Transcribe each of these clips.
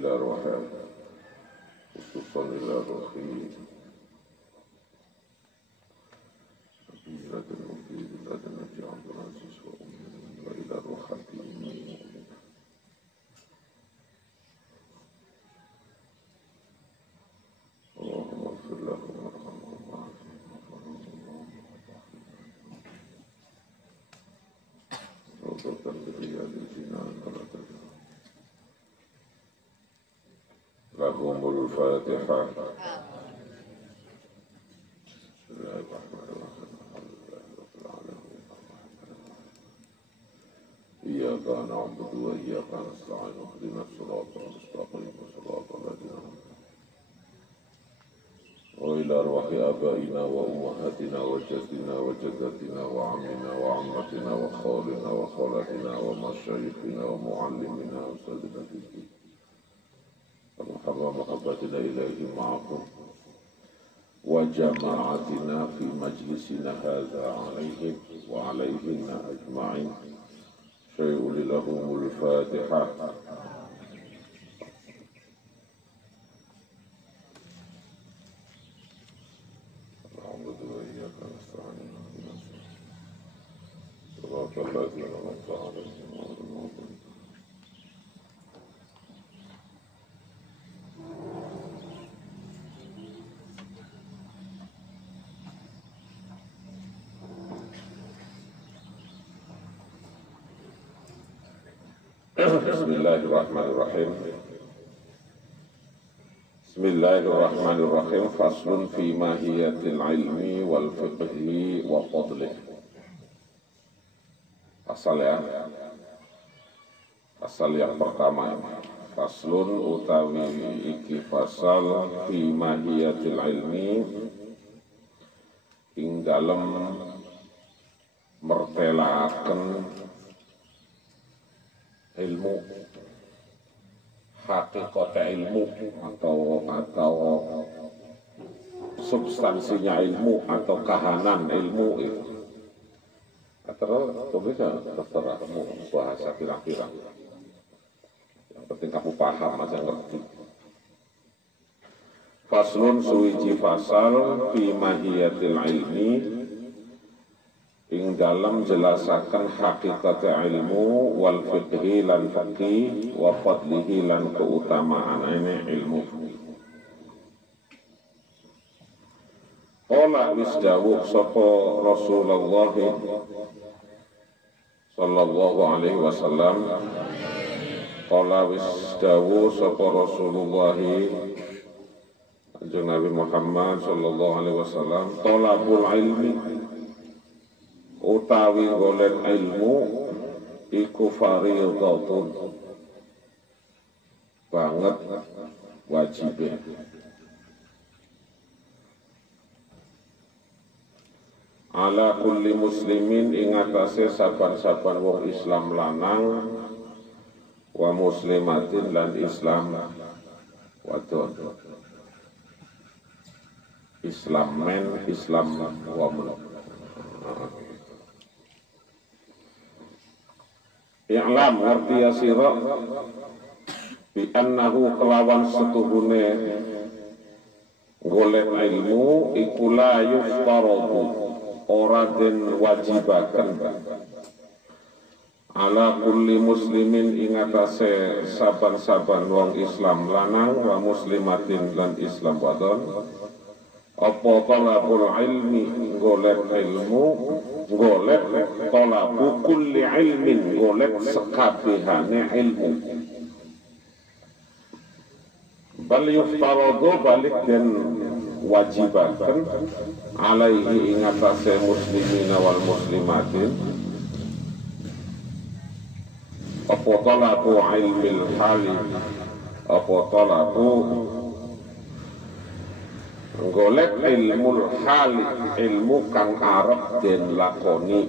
إلى روحه خصوصا إلى روحي بلاد المبي بلاد النبي عبد العزيز وأمي وإلى روحتي أمي مؤمنة. اللهم اغفر لهم وارحمهم وعافهم روضة برياض الجنان ولا تجعل لهم الفاتحة. بسم الله الرحمن الرحيم. الحمد لله رب العالمين الرحمن الرحيم إياك نعبد وإياك نستعين اهدنا الصراط المستقيم صراط الذين أنعمت وإلى أرواح آبائنا وأمهاتنا وجدنا وجدتنا وعمنا وعمتنا وخالنا وخالتنا ومشايخنا ومعلمنا وسيدنا في الدين المحرم محبتنا إليه معكم وجماعتنا في مجلسنا هذا عليهم وعليهن أجمعين. شيء لهم الفاتحة. نعبد وإياك نستعين اهدنا صراط الذين أنعمت عليهم غير المغضوب. بسم الله الرحمن الرحيم. بسم الله الرحمن الرحيم. فصل في ماهية العلم والفقه وفضله. Fasal yang pertama ini. Faslun utawi iki fasal fi mahiyatil ilmi ing dalem mertelaaken ilmu, hakikat ilmu atau substansinya ilmu atau kahanan ilmu itu. Atau bisa terserah kamu bahasa kira-kira. Yang penting kamu paham aja, ngerti. Faslun suwiji fasal fi mahiyatil ilmi ing dalam jelasakan hakikat ilmu wal fiqhi lan fiqhi wa fadlihi lan keutamaan ini ilmu. Qala wis dawuh sapa Rasulullah sallallahu alaihi wasallam. Qala wis dawuh sapa Rasulullah Kanjeng Nabi Muhammad sallallahu alaihi wasallam, talabul ilmi utawi golek ilmu iku fardhatun banget wajib. Ala kulli muslimin ing atase saban-saban wong Islam lanang wa muslimatin lan Islam wadon. Islam men, Islam woman. I'lam ngerti ya sira bi annahu kelawan setuhune golek ilmu iku la yuftaradu ora den wajibaken ala kulli muslimin ing atase saban-saban wong Islam lanang wa muslimatin lan Islam wadon apa talabul ilmi golek ilmu golek talabu kulli ilmin golek sekabehane ilmu bal yuftaradu balik den wajibaken alaihi ing atase muslimina wal muslimatin apa talabu ilmil hali apa talabu golek ilmul hali ilmu kang arep den lakoni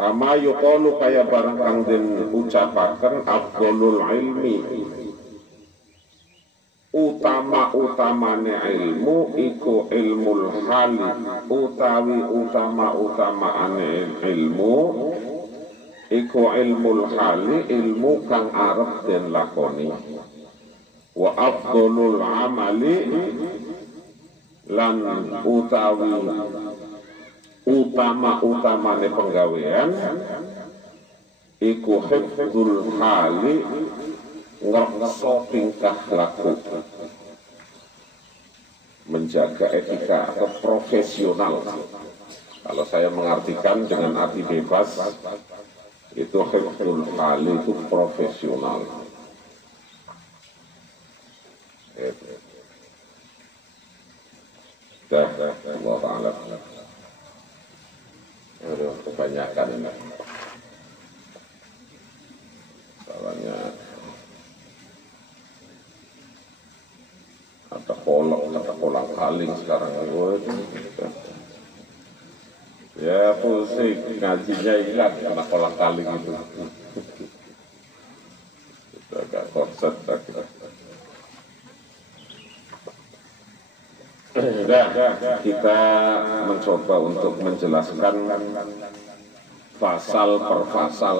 kama yuqalu kaya barang kang den ucapaken afdhalul ilmi utama-utamane ilmu iku ilmul hali utawi utama-utamaane ilmu iku ilmul hali ilmu kang arep den lakoni, wa afdhalul amali lan utawi utama-utamane penggawean iku hifdzul hali ngerso tingkah laku, menjaga etika atau profesional. Kalau saya mengartikan dengan arti bebas, itu hifdzul hali itu profesional. Allah Ta'ala. Aduh, kebanyakan ini. Salahnya ada kolang kaling sekarang. Ya pusing, ngajinya hilang karena kolang kaling itu. Kita agak konsen kita. Kita mencoba untuk menjelaskan pasal per pasal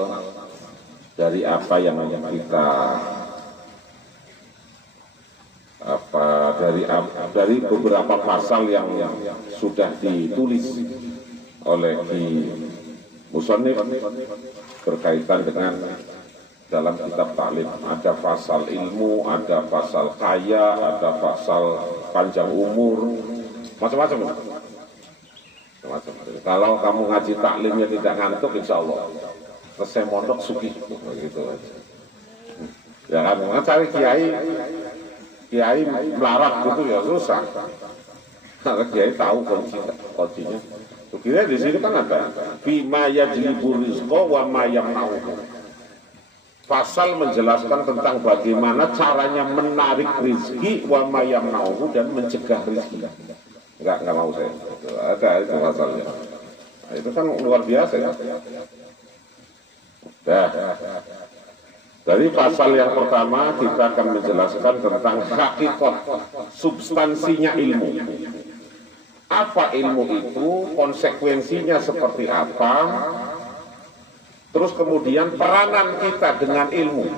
dari apa yang kita dari beberapa pasal yang sudah ditulis oleh di musannif berkaitan dengan dalam kitab taklim. Ada pasal ilmu, ada pasal kaya, ada pasal panjang umur, macam-macam. Kalau kamu ngaji taklimnya tidak ngantuk, insya Allah selesai mondok sugih begitu. Ya kan, cari kiai melarat gitu ya susah. Karena kiai tahu kuncinya. Sugihnya di sini kan ada bima yajlibu rizqa wa ma yamna'uhu. Pasal menjelaskan tentang bagaimana caranya menarik rezeki wa ma yamna'uhu dan mencegah rezeki. Enggak mau saya. Ada itu pasalnya. Nah, itu kan luar biasa ya. Dari pasal yang pertama kita akan menjelaskan tentang hakikat substansinya ilmu. Apa ilmu itu, konsekuensinya seperti apa, terus kemudian peranan kita dengan ilmu.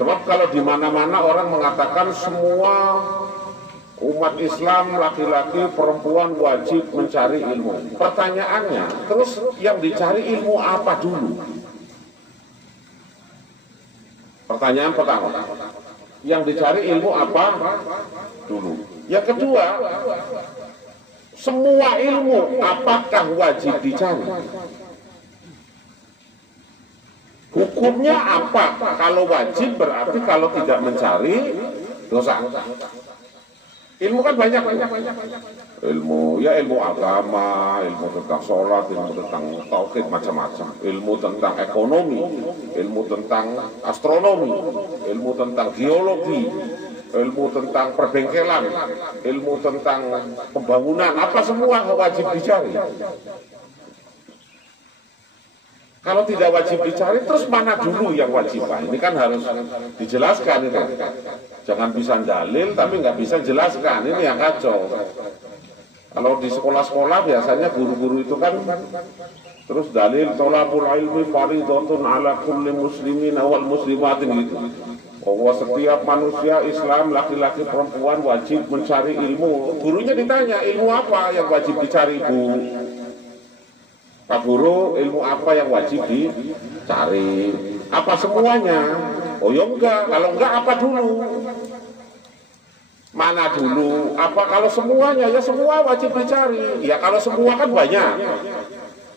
Sebab kalau di mana-mana orang mengatakan semua umat Islam, laki-laki, perempuan wajib mencari ilmu. Pertanyaannya, terus yang dicari ilmu apa dulu? Pertanyaan pertama, yang dicari ilmu apa dulu? Yang kedua, semua ilmu apakah wajib dicari? Hukumnya apa? Kalau wajib berarti kalau tidak mencari dosa. Ilmu kan banyak. Ilmu agama, ilmu tentang sholat, ilmu tentang tauhid, macam-macam. Ilmu tentang ekonomi, ilmu tentang astronomi, ilmu tentang geologi, ilmu tentang perbengkelan, ilmu tentang pembangunan, apa semua wajib dicari. Kalau tidak wajib dicari, terus mana dulu yang wajib? Ini kan harus dijelaskan ini. Jangan bisa dalil tapi nggak bisa jelaskan, ini yang kacau. Kalau di sekolah-sekolah biasanya guru-guru itu kan terus dalil thalabul ilmi fardhatun ala kulli muslimin wal muslimatin gitu. Bahwa setiap manusia Islam, laki-laki perempuan wajib mencari ilmu. Gurunya ditanya, ilmu apa yang wajib dicari, Bu? Pak Guru, ilmu apa yang wajib dicari? Apa semuanya? Oh ya enggak, kalau enggak apa dulu? Mana dulu? Apa kalau semuanya? Ya semua wajib dicari. Ya kalau semua kan banyak.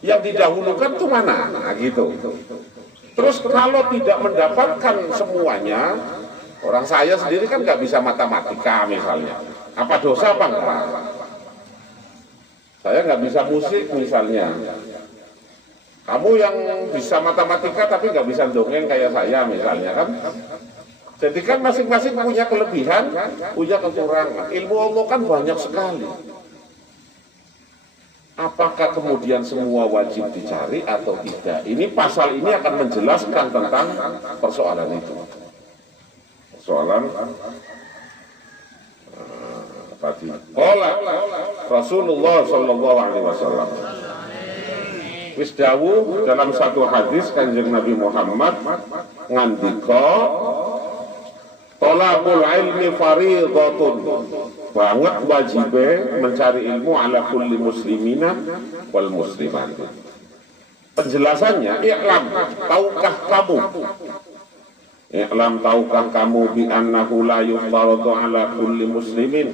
Yang didahulukan itu mana? Nah gitu. Terus kalau tidak mendapatkan semuanya, orang saya sendiri kan nggak bisa matematika misalnya. Apa dosa apa enggak? Saya nggak bisa musik misalnya. Kamu yang bisa matematika tapi nggak bisa dongeng kayak saya misalnya kan. Jadi kan masing-masing punya kelebihan, punya kekurangan. Ilmu Allah kan banyak sekali. Apakah kemudian semua wajib dicari atau tidak? Ini pasal ini akan menjelaskan tentang persoalan itu. Persoalan tadi. Qala Rasulullah sallallahu alaihi wasallam. wis dawuh dalam satu hadis Kanjeng Nabi Muhammad ngandika talabul ilmi fariidhatun, banget wajibe mencari ilmu ala kulli muslimina wal muslimat. Penjelasannya, i'lam, tahukah kamu? I'lam, tahukah kamu bi annahu la yuftaradu ala kulli muslimin.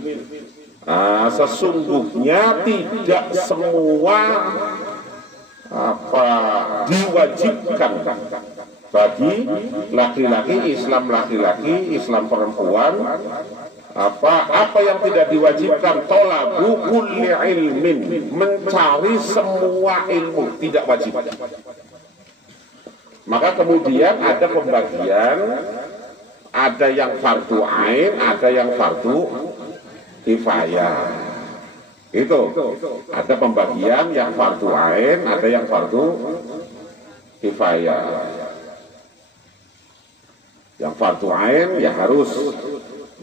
Sesungguhnya tidak semua diwajibkan bagi laki-laki, Islam laki-laki, Islam perempuan, apa yang tidak diwajibkan, talabu kulli ilmin, mencari semua ilmu, tidak wajib. Maka kemudian ada pembagian, ada yang fardu ain, ada yang fardu kifayah. Itu ada pembagian yang fardu ain, ada yang fardu kifayah. Yang fardu ain ya harus,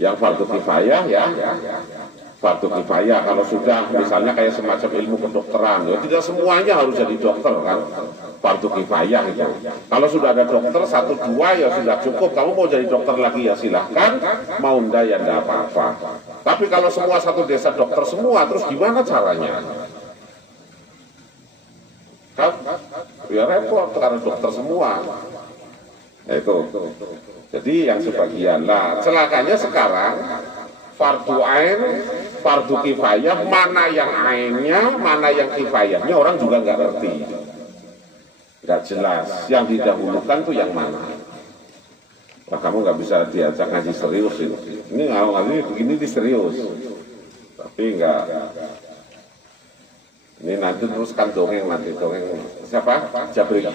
yang fardu kifayah ya fardu kifayah. Kalau sudah misalnya kayak semacam ilmu kedokteran, ya tidak semuanya harus jadi dokter kan, fardu kifayah itu. Kalau sudah ada dokter 1-2 ya sudah cukup. Kamu mau jadi dokter lagi ya silahkan, mau enggak ya enggak apa-apa. Tapi kalau semua satu desa dokter semua, terus gimana caranya? Kan ya repot karena dokter semua. Itu. Jadi yang sebagian lah, celakanya sekarang fardu ain, fardu kifayah, mana yang ainnya, mana yang kifayahnya orang juga nggak ngerti, nggak jelas. Yang didahulukan tuh yang mana? Wah, kamu nggak bisa diajak ngaji serius ini. Ini ngaji begini di serius, tapi nggak. Ini nanti teruskan dongeng nanti siapa? Jabrik.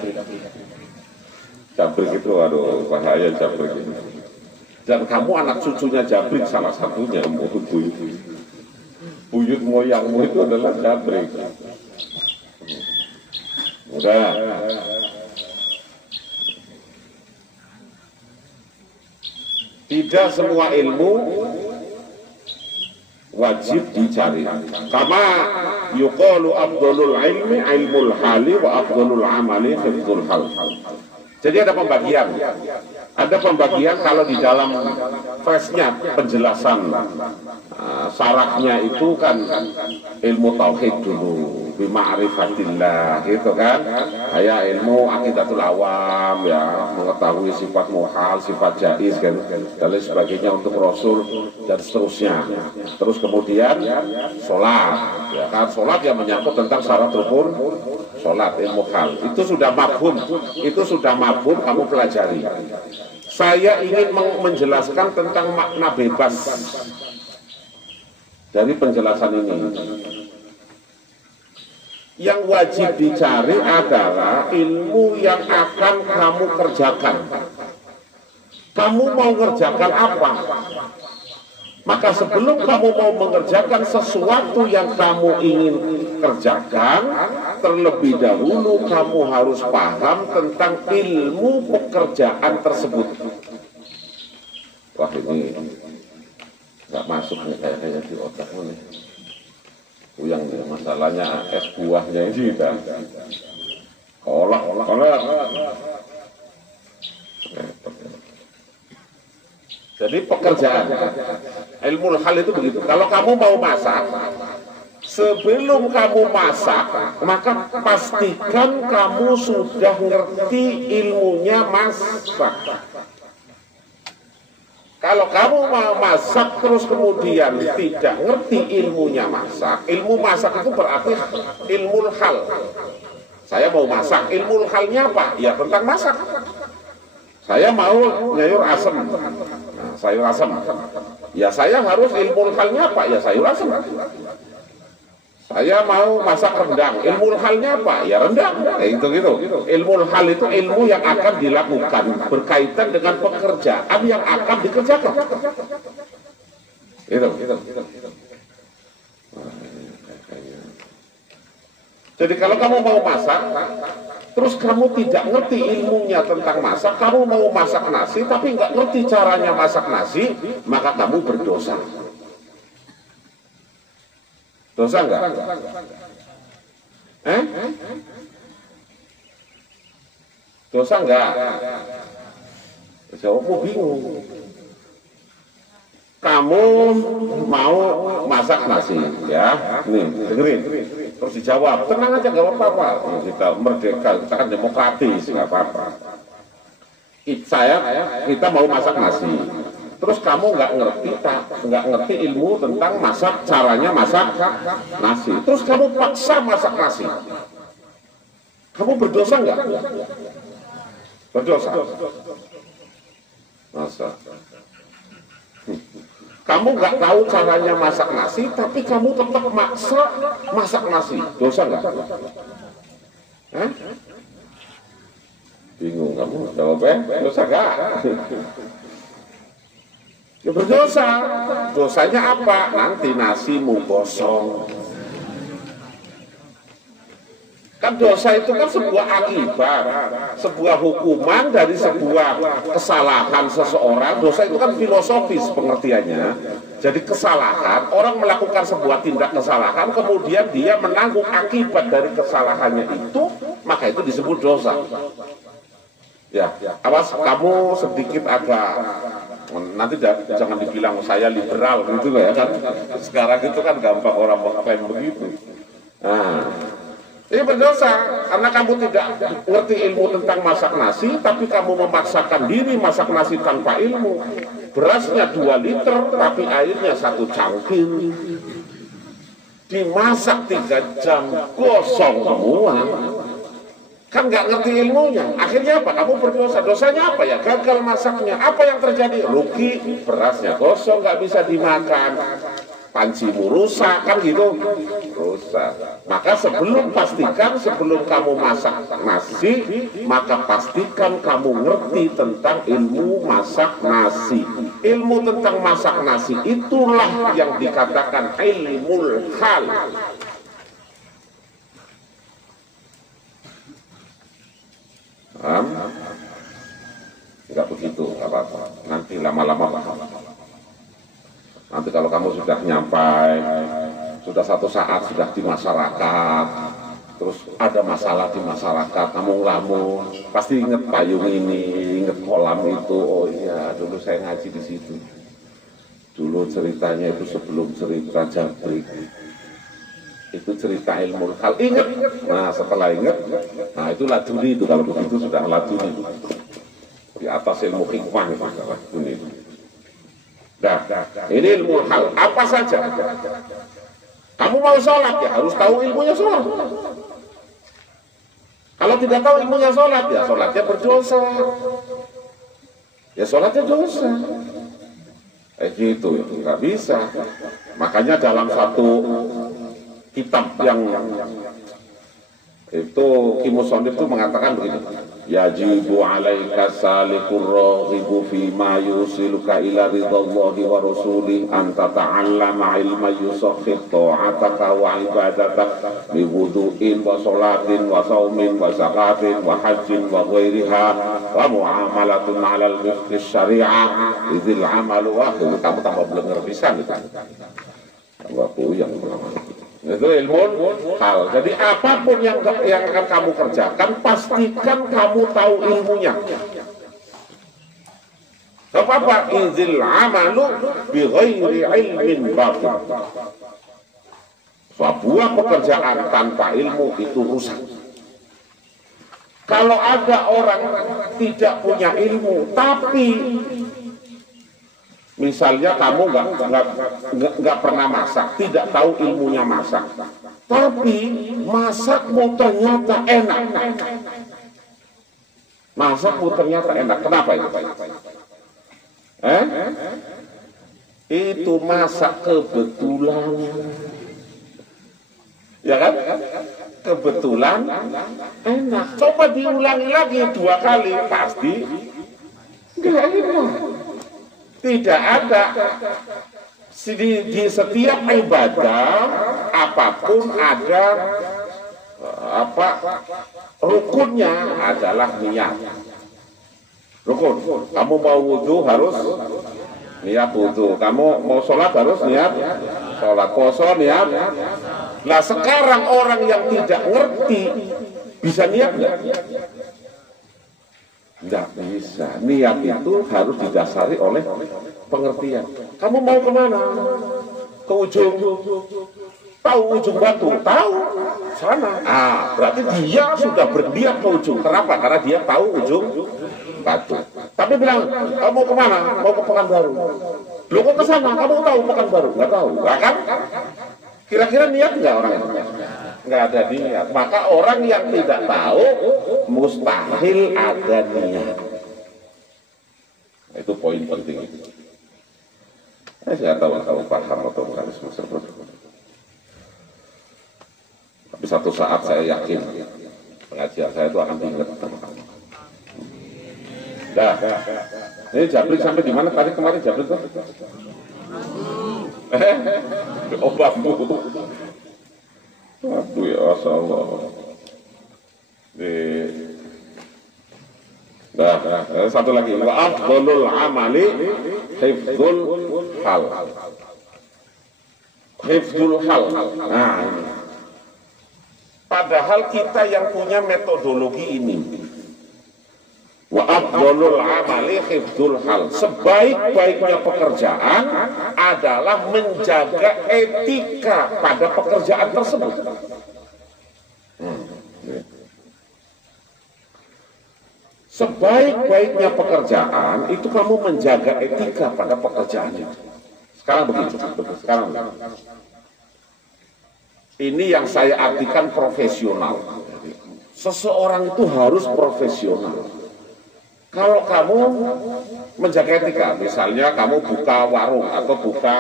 Jabrik itu aduh bahaya Jabrik itu. Dan kamu anak cucunya Jabrik salah satunya, buyut moyangmu itu adalah Jabrik. Udah. Tidak semua ilmu wajib dicari. Kama yuqalu afdhalul ilmi ilmul hali wa afdhalul amali hifdzul hal. Jadi ada pembagian. Ada pembagian kalau di dalam freshnya penjelasan syaratnya itu kan ilmu tauhid dulu, bima'rifatillah gitu kan. Kayak ilmu aqidatul awam ya, mengetahui sifat muhal, sifat jaiz kan, dan lain sebagainya untuk Rasul dan seterusnya. Terus kemudian sholat ya kan, sholat yang menyangkut tentang syarat rukun sholat, ilmu hal. Itu sudah mafhum, kamu pelajari. Saya ingin menjelaskan tentang makna bebas dari penjelasan ini. Yang wajib dicari adalah ilmu yang akan kamu kerjakan. Kamu mau mengerjakan apa? Maka sebelum kamu mau mengerjakan sesuatu yang kamu ingin kerjakan, terlebih dahulu kamu harus paham tentang ilmu pekerjaan tersebut. Wah, ini nggak masuk nih kayaknya di otakmu nih. Yang masalahnya es buahnya ini kan. Kolak. Jadi pekerjaan, ilmu hal itu begitu. Kalau kamu mau masak, sebelum kamu masak, maka pastikan kamu sudah ngerti ilmunya masak. Kalau kamu mau masak terus kemudian tidak ngerti ilmunya masak, ilmu masak itu berarti ilmu hal. Saya mau masak, ilmu halnya apa? Ya tentang masak. Saya mau nyayur asam, sayur asam. Ya saya harus ilmu halnya apa? Ya sayur asam. Saya mau masak rendang, ilmu halnya apa? Ya rendang. Itu gitu. Ilmu hal itu ilmu yang akan dilakukan berkaitan dengan pekerjaan yang akan dikerjakan. Itu. Jadi kalau kamu mau masak, terus kamu tidak ngerti ilmunya tentang masak, kamu mau masak nasi tapi nggak ngerti caranya masak nasi, maka kamu berdosa. Dosa nggak? Dosa enggak? Jawabmu bingung. Kamu mau masak nasi, ya? Nih, dengerin. Terus dijawab, tenang aja, nggak apa-apa. Kita merdeka, kita kan demokratis, nggak apa-apa. Kita mau masak nasi. Terus kamu nggak ngerti ilmu tentang caranya masak nasi. Terus kamu paksa masak nasi. Kamu berdosa nggak? Berdosa. Masa. Kamu nggak tahu caranya masak nasi, tapi kamu tetap maksa masak nasi. Dosa nggak? Hah? Bingung kamu jawabnya? Dosa nggak? Ya berdosa. Dosanya apa? Nanti nasimu gosong. Kan dosa itu kan sebuah akibat, sebuah hukuman dari sebuah kesalahan seseorang. Dosa itu kan filosofis pengertiannya. Jadi kesalahan, orang melakukan sebuah tindak kesalahan, kemudian dia menanggung akibat dari kesalahannya itu, maka itu disebut dosa. Ya, awas kamu sedikit agak, nanti jangan dibilang saya liberal gitu ya kan. Sekarang itu kan gampang orang mengklaim begitu. Nah, ini berdosa karena kamu tidak ngerti ilmu tentang masak nasi, tapi kamu memaksakan diri masak nasi tanpa ilmu. Berasnya 2 liter, tapi airnya 1 cangkir. Dimasak 3 jam, gosong semua. Kan nggak ngerti ilmunya. Akhirnya apa? Kamu berdosa. Dosanya apa ya? Gagal masaknya. Apa yang terjadi? Rugi, berasnya gosong, nggak bisa dimakan. Pancimu rusak, kan gitu, rusak. Maka sebelum kamu masak nasi, maka pastikan kamu ngerti tentang ilmu masak nasi. Ilmu tentang masak nasi itulah yang dikatakan ilmul hal. Enggak begitu, enggak apa-apa. Nanti lama-lama paham. Nanti kalau kamu sudah nyampai, sudah satu saat sudah di masyarakat, terus ada masalah di masyarakat, kamu ngelamun, pasti inget payung ini, inget kolam itu. Oh iya, dulu saya ngaji di situ. Dulu ceritanya itu sebelum cerita Jabrik. Itu cerita ilmu hal, inget. Nah setelah inget, nah itu laduni itu, kalau begitu sudah laduni. Di atas ilmu hikmah itu laduni itu. Nah, ini ilmu hal apa saja. Kamu mau sholat ya harus tahu ilmunya sholat. Kalau tidak tahu ilmunya sholat ya sholatnya berdosa. Ya sholatnya dosa. Gitu itu nggak bisa. Makanya dalam satu kitab yang itu Ki Musonif itu mengatakan begini, yajibu alaika salikur raghibu fi ma yusiluka ila ridallahi wa rasulih an tata'allama ilma yusakhir ta'ataka wa ibadatak bi wudu'in wa sholatin wa saumin wa zakatin wa hajjin wa ghairiha wa muamalatun 'alal wifqi syari'ah idzil 'amalu wa kamu tambah blenger pisan itu. Tambah puyeng itu ilmu hal. Jadi apapun yang akan kamu kerjakan, pastikan kamu tahu ilmunya. Apa? Izil amalu bi ghairi ilmin batin. Sebuah pekerjaan tanpa ilmu itu rusak. Kalau ada orang tidak punya ilmu, tapi misalnya kamu nggak pernah masak, tidak tahu ilmunya masak, tapi masakmu ternyata enak. Masakmu ternyata enak. Kenapa itu? Itu masak kebetulan. Ya kan? Kebetulan enak. Coba diulangi lagi 2 kali, pasti nggak enak. Tidak ada di setiap ibadah apapun ada rukunnya adalah niat. Rukun. Kamu mau wudhu harus niat wudhu. Kamu mau sholat harus niat sholat. Puasa niat. Nah sekarang orang yang tidak ngerti bisa niat nggak? Tidak bisa. Niat itu harus didasari oleh pengertian. Kamu mau kemana? Ke ujung. Tahu ujung batu? Tahu. Sana. Berarti dia sudah berniat ke ujung. Kenapa? Karena dia tahu ujung batu. Tapi bilang, kamu mau kemana? Mau ke Pekanbaru. Lu kok ke sana? Kamu tahu Pekanbaru? Nggak tahu. Nggak kan? Kira-kira niat nggak orang itu? Nggak ada niat. Maka orang yang tidak tahu mustahil ada niat. Itu poin penting itu. Saya nggak tahu kamu paham atau bukan semester. Tapi satu saat saya yakin pengajian saya itu akan diingat sama kamu. Dah, ini Jabrik sampai di mana tadi kemarin Jabrik tuh? Oh bambu. Aduh ya Allah. Nah, satu lagi. Wa afdhalul amali hifdzul hal. Hifdzul hal. Nah, ini. Padahal kita yang punya metodologi ini. Wa afdhalul amali hifdzul hal. Sebaik-baiknya pekerjaan adalah menjaga etika pada pekerjaan tersebut. Sebaik-baiknya pekerjaan itu kamu menjaga etika pada pekerjaan itu. Sekarang begitu. Sekarang ini yang saya artikan profesional. Seseorang itu harus profesional. Kalau kamu menjaga etika, misalnya kamu buka warung atau buka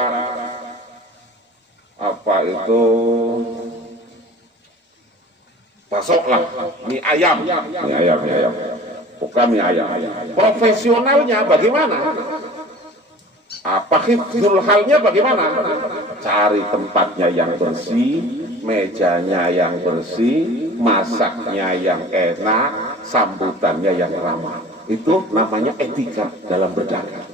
apa itu pasok lah, mie ayam. Buka mie ayam. Profesionalnya bagaimana? Apa hifdzul halnya bagaimana? Cari tempatnya yang bersih, mejanya yang bersih, masaknya yang enak, sambutannya yang ramah. Itu namanya etika dalam berdagang.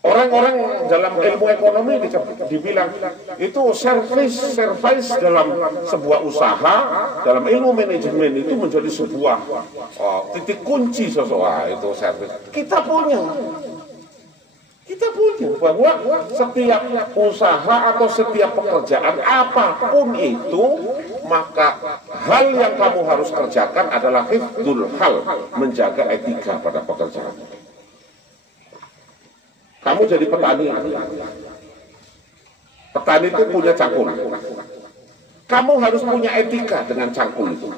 Orang-orang dalam ilmu ekonomi dibilang itu service dalam sebuah usaha, dalam ilmu manajemen itu menjadi sebuah titik kunci sesuatu itu service. Kita punya bahwa setiap usaha atau setiap pekerjaan apapun itu, maka hal yang kamu harus kerjakan adalah hifdzul hal, menjaga etika pada pekerjaan. Kamu jadi petani. Petani itu punya cangkul. Kamu harus punya etika dengan cangkul itu.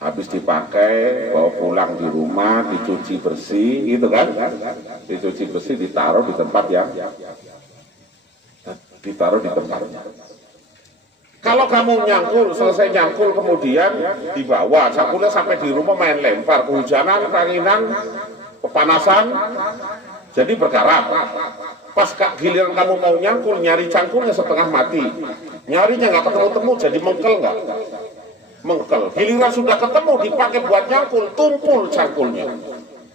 Habis dipakai, bawa pulang di rumah, dicuci bersih, gitu kan? Dicuci bersih, ditaruh di tempat yang ditaruh di tempatnya. Kalau kamu nyangkul, selesai nyangkul kemudian dibawa, cangkulnya sampai di rumah main lempar, kehujanan, keanginan, kepanasan, jadi berkarat. Pas giliran kamu mau nyangkul, nyari cangkulnya setengah mati. Nyarinya nggak ketemu-temu, jadi mengkel nggak? Mengkel. Giliran sudah ketemu, dipakai buat nyangkul, tumpul cangkulnya.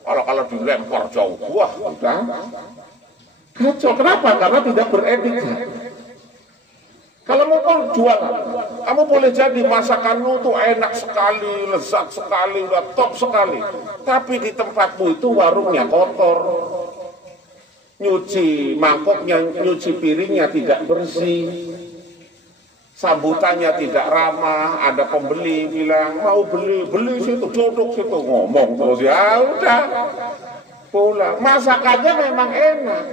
Kalau dilempar jauh, wah udah kacau. Kenapa? Karena tidak beretika. Kalau mau jualan, kamu boleh jadi masakanmu tuh enak sekali, lezat sekali, udah top sekali. Tapi di tempatmu itu warungnya kotor, nyuci mangkoknya, nyuci piringnya tidak bersih, sambutannya tidak ramah. Ada pembeli bilang mau beli situ, duduk situ, ngomong terus, ya udah pulang. Masakannya memang enak,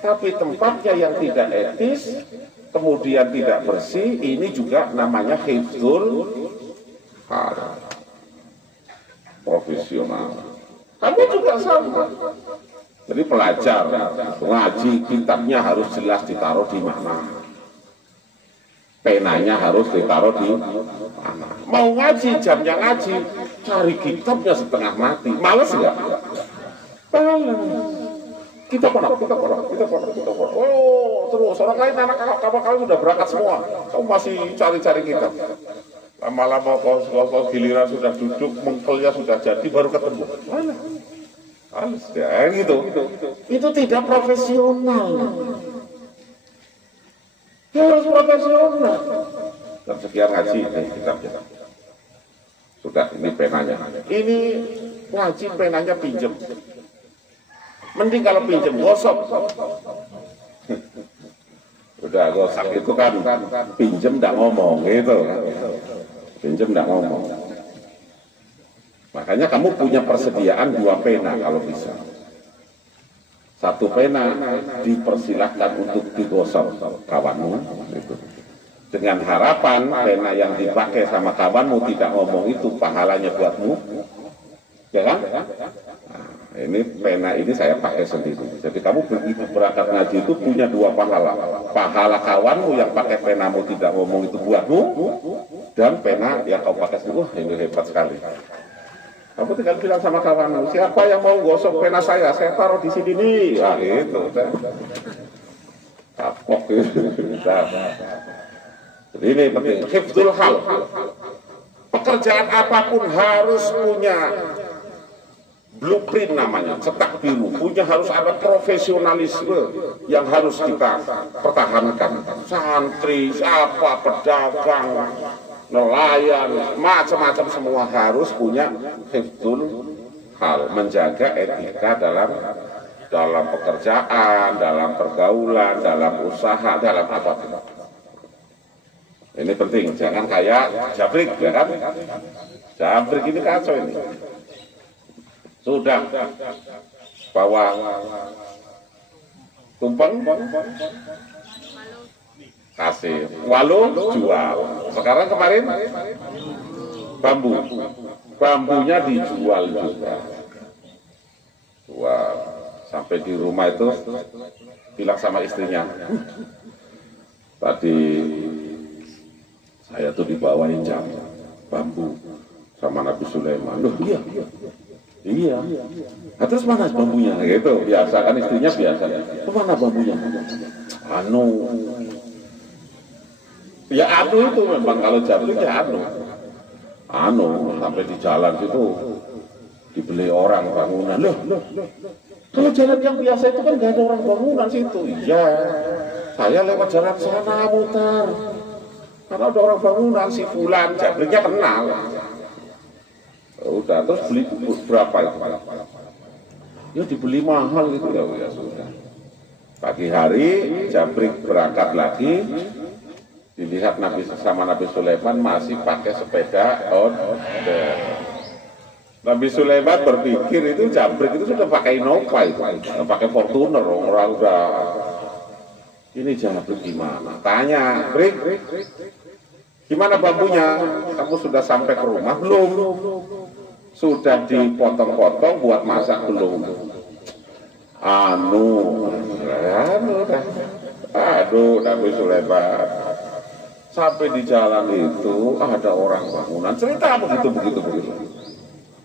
tapi tempatnya yang tidak etis, kemudian tidak bersih, ini juga namanya hifdzul hal. Profesional. Kamu juga sama. Jadi pelajar ngaji, kitabnya harus jelas ditaruh di mana. Penanya harus ditaruh di mana. Mau ngaji, jamnya ngaji, cari kitabnya setengah mati. Males nggak? Males. Kita pernah. Oh, terus orang lain anak kamu sudah berangkat semua. Kamu masih cari-cari kitab. Lama-lama kau giliran sudah duduk, mengkelnya sudah jadi, baru ketemu. Mana? Halus ya, gitu. Itu tidak profesional. Harus profesional. Dan sekian ngaji kitabnya. Sudah, ini penanya. Ini ngaji penanya pinjem. Mending kalau pinjem gosok. Udah gosok itu kan pinjem nggak ngomong gitu. Pinjem nggak ngomong. Makanya kamu punya persediaan 2 pena kalau bisa. 1 pena dipersilahkan untuk digosok kawanmu gitu. Dengan harapan pena yang dipakai sama kawanmu tidak ngomong itu pahalanya buatmu, ya kan? Nah, ini pena ini saya pakai sendiri. Jadi kamu begitu berangkat ngaji itu punya 2 pahala. Pahala kawanmu yang pakai penamu tidak ngomong itu buatmu, dan pena yang kau pakai sendiri. Wah, ini hebat sekali. Kamu tinggal bilang sama kawanmu, siapa yang mau gosok pena saya taruh di sini nih. Ah, itu. Kapok gitu. Jadi ini penting, hifdzul hal. Pekerjaan apapun harus punya blueprint namanya, cetak biru. Harus ada profesionalisme yang harus kita pertahankan. Santri, siapa, pedagang, nelayan, macam-macam semua harus punya hifdzul hal, menjaga etika dalam pekerjaan, dalam pergaulan, dalam usaha, dalam apapun. Ini penting, jangan kayak Jabrik, ya kan? Jabrik ini kacau ini. Sudah bawa tumpeng, kasih, walu jual. Sekarang kemarin bambunya dijual juga. Wah, sampai di rumah itu bilang sama istrinya, tadi saya tuh dibawain jam bambu sama Nabi Sulaiman. Loh, iya. Nah, terus mana bambunya? Gitu, biasa kan istrinya biasa. Mana bambunya? Ya itu memang kalau jam itu ya sampai di jalan itu dibeli orang bangunan. Loh, kalau jalan yang biasa itu kan gak ada orang bangunan situ. Iya, saya lewat jalan sana mutar. Karena ada orang bangunan, si Fulan, Jabriknya kenal. Udah, terus beli berapa itu? Ya dibeli mahal gitu ya sudah. Pagi hari, Jabrik berangkat lagi, dilihat sama Nabi Sulaiman masih pakai sepeda order. Nabi Sulaiman berpikir itu Jabrik itu sudah pakai Innova itu, pakai Fortuner, orang udah. Ini Jabrik gimana? Tanya, Brik, gimana bambunya? Kamu sudah sampai ke rumah belum? Sudah dipotong-potong buat masak belum? Aduh, Nabi Sulaiman. Sampai di jalan itu ada orang bangunan cerita begitu.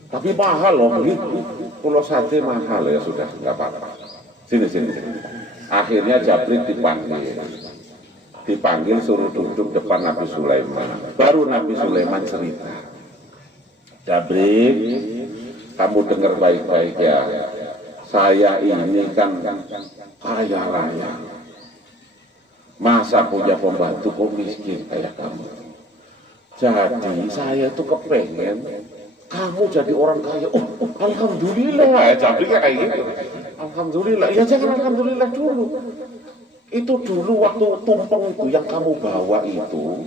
Tapi mahal loh, pulau sate mahal ya sudah, nggak apa-apa. Sini. Akhirnya Jabrik dipanggil suruh duduk depan Nabi Sulaiman. Baru Nabi Sulaiman cerita, Jabrik, kamu dengar baik-baik ya. Saya ini kan kaya raya. Masa punya pembantu kok miskin kayak kamu? Jadi saya tuh kepengen kamu jadi orang kaya. Oh, alhamdulillah. Jabrik kayak gitu. Alhamdulillah. Ya jangan alhamdulillah dulu. Itu dulu waktu tumpeng itu yang kamu bawa itu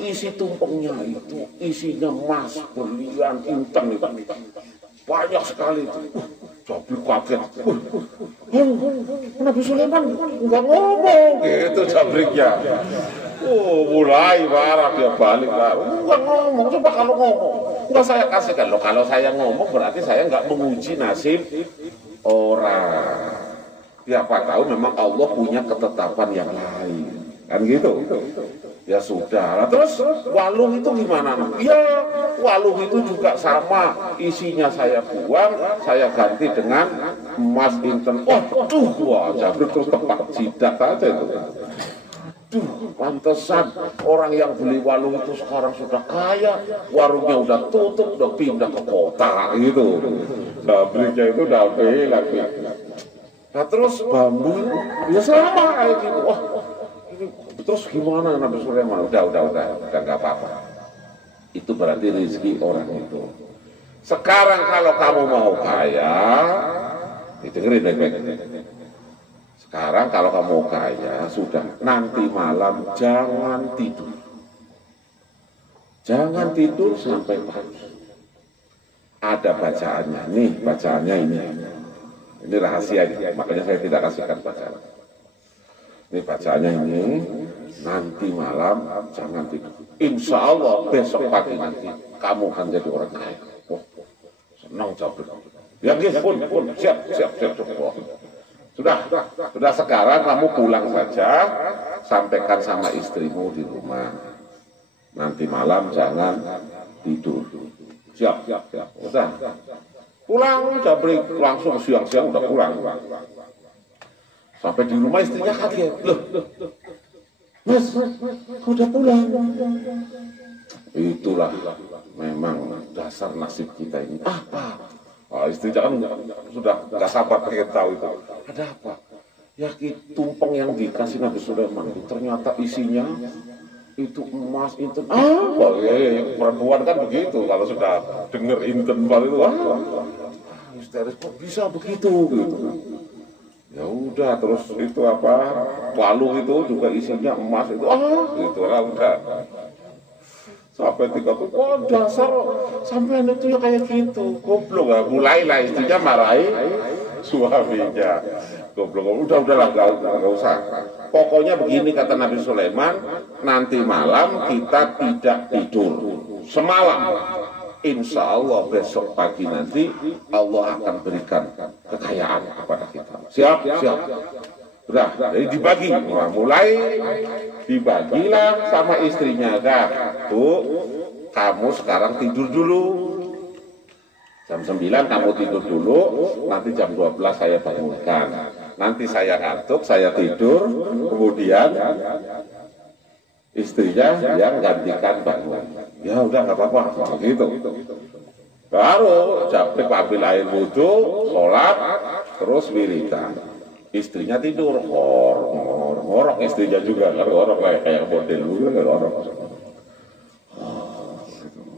isi tumpengnya itu isinya emas, berlian, intan itu banyak sekali itu. Jabrik kaget. Nabi Sulaiman nggak ngomong gitu Jabriknya. Mulai marah dia balik lah. Nggak ngomong, coba kalau ngomong. Nggak saya kasihkan loh. Kalau saya ngomong berarti saya nggak menguji nasib orang. Siapa tahu memang Allah punya ketetapan yang lain. Kan gitu. Ya sudah. Nah, terus walung itu gimana? Ya walung itu juga sama. Isinya saya buang, saya ganti dengan emas inten. Wah, Jabrik terus tepat jidat aja itu. Pantesan orang yang beli walung itu sekarang sudah kaya, warungnya udah tutup, udah pindah ke kota gitu. Jabriknya itu udah lagi. Nah terus bambu ya sama kayak gitu. Wah, terus gimana Nabi Sulaiman? Udah nggak apa-apa. Itu berarti rezeki orang itu. Sekarang kalau kamu mau kaya, dengerin baik-baik. Sekarang kalau kamu mau kaya, sudah nanti malam jangan tidur. Jangan tidur sampai pagi. Ada bacaannya, nih bacaannya ini. Ini rahasia, makanya saya tidak kasihkan bacaan. Ini bacaannya ini, nanti malam jangan tidur. Insya Allah besok pagi nanti kamu akan jadi orang kaya. Oh, senang Jabir. Ya pun, siap. Oh. Sudah sekarang kamu pulang saja, sampaikan sama istrimu di rumah. Nanti malam jangan tidur. Siap. Udah. Pulang, Jabir langsung siang-siang udah pulang. Sampai di rumah istrinya kaget. Loh, Mas, udah pulang. Itulah memang dasar nasib kita ini. Apa? Istri jangan sudah nggak sabar pengen tahu itu. Ada apa? Ya tumpeng yang dikasih Nabi Sulaiman itu ternyata isinya itu emas inten. Perempuan kan begitu kalau sudah dengar inten itu histeris, kok bisa begitu gitu. Ya udah, terus itu apa, lalu itu juga isinya emas itu gitu lah, udah sampai 3 tuh, dasar sampai itu ya kayak gitu, goblok ya. Mulailah istrinya marahi suaminya, goblok. Udahlah gak usah. Pokoknya begini kata Nabi Sulaiman, nanti malam kita tidak tidur semalam. Insya Allah besok pagi nanti Allah akan berikan kekayaan kepada kita. Siap. Udah, jadi dibagi. Mulai dibagilah sama istrinya. Tuh, kamu sekarang tidur dulu. Jam 9 kamu tidur dulu, nanti jam 12 saya bangunkan. Nanti saya ngantuk, saya tidur, kemudian istrinya yang gantikan bangun. Ya udah nggak apa-apa, gitu. Baru Jabir ambil air wudhu, sholat, terus wiridan. Istrinya tidur, ngorok istrinya juga, ngorok kayak model dulu, ngorok.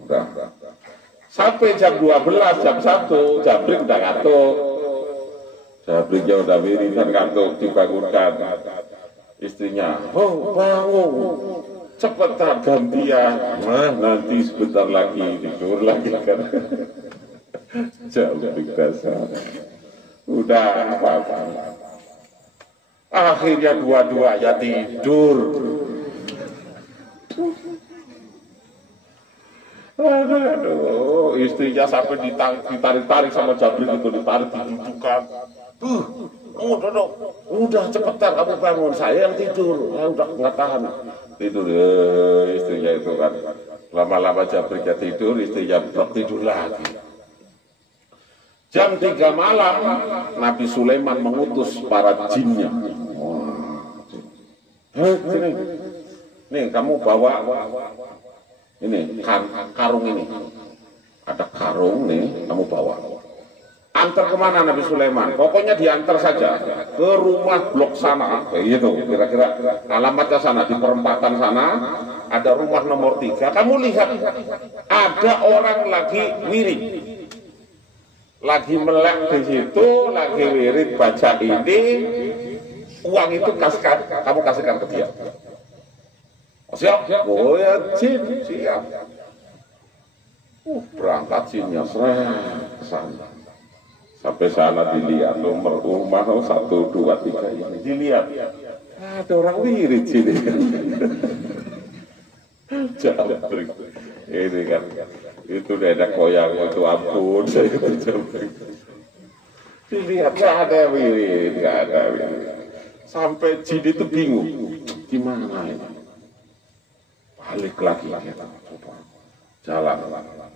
Udah. Sampai jam 12, jam 1, Jabir udah ngantuk. Jabirnya udah wiridan ngantuk, dibangunkan. Istrinya, bangun. Cepetan gantian, nanti sebentar lagi tidur lagi kan. Jauh dasar. Udah apa-apa. Akhirnya dua-duanya tidur. Aduh, istrinya sampai ditarik-tarik sama Jabir itu, ditarik didudukan. Udah cepetan kamu bangun, saya yang tidur. Udah nggak tahan. Tidur istrinya itu kan, lama-lama Jabirnya tidur, istrinya tidur lagi. Jam 3 malam Nabi Sulaiman mengutus para jinnya. Nih kamu bawa ini karung ini, ada karung nih, kamu bawa. Antar kemana Nabi Sulaiman? Pokoknya diantar saja ke rumah blok sana, kayak gitu. Kira-kira alamatnya sana, di perempatan sana ada rumah nomor 3. Kamu lihat ada orang lagi wirid, lagi melek di situ, lagi wirid baca ini. Uang itu kamu kasihkan ke dia. Siap? Oh ya, jin siap. Berangkat jinnya ke sana. Sampai sana dilihat nomor rumah 1, 2, 3 ini dilihat. Ada orang wirid sini. Jabir. Ini kan itu nenek koyang itu, ampun saya itu Jabir. Dilihat nggak ada wirid. Sampai jin itu bingung. Gimana ini? Balik lagi kita coba. Jalan.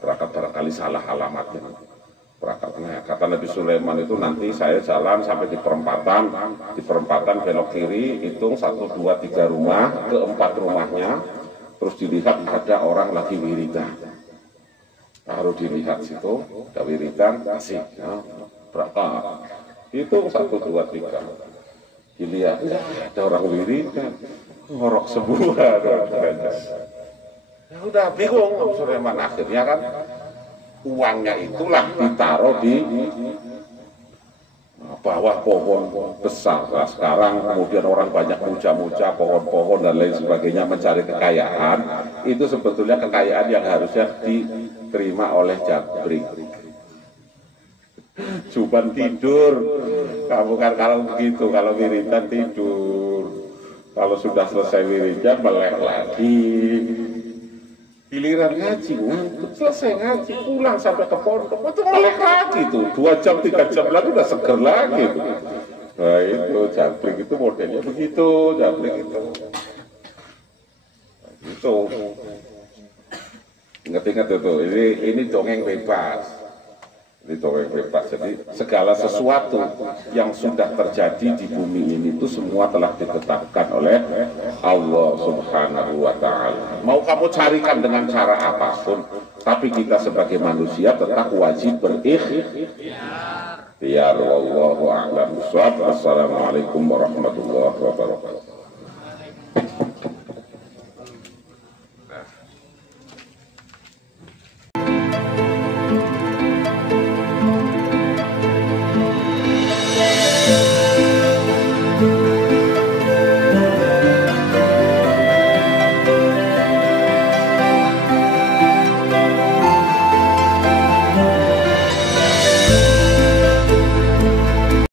Barangkali salah alamatnya. Kata Nabi Sulaiman itu, nanti saya jalan sampai di perempatan belok kiri, hitung 1, 2, 3 rumah, ke 4 rumahnya, terus dilihat ada orang lagi wiridan. Baru dilihat situ, ada wiridan, kasih, ya, berapa? Hitung 1, 2, 3. Dilihat, ada orang wiridan, ngorok semua. Ya udah bingung Sulaiman, akhirnya kan uangnya itulah ditaruh di bawah pohon besar. Nah, sekarang kemudian orang banyak muja-muja pohon-pohon dan lain sebagainya mencari kekayaan. Itu sebetulnya kekayaan yang harusnya diterima oleh Jabrik. Cuman tidur. Kamu kan kalau begitu, kalau wiridan tidur. Kalau sudah selesai wiridan melek lagi. Giliran ngaji, ngantuk, selesai ngaji, pulang sampai ke pondok, itu melek lagi tuh, 2 jam, 3 jam lagi udah seger lagi tuh. Nah itu, Jabrik itu modelnya begitu, Jabrik itu. Itu. Ingat-ingat itu, ini dongeng bebas. Ini dongeng bebas, jadi segala sesuatu yang sudah terjadi di bumi ini itu semua telah ditetapkan oleh Allah Subhanahu wa Ta'ala. Mau kamu carikan dengan cara apapun, tapi kita sebagai manusia tetap wajib berikhtiar. Wallahu a'lam bishawab. Assalamualaikum warahmatullahi wabarakatuh.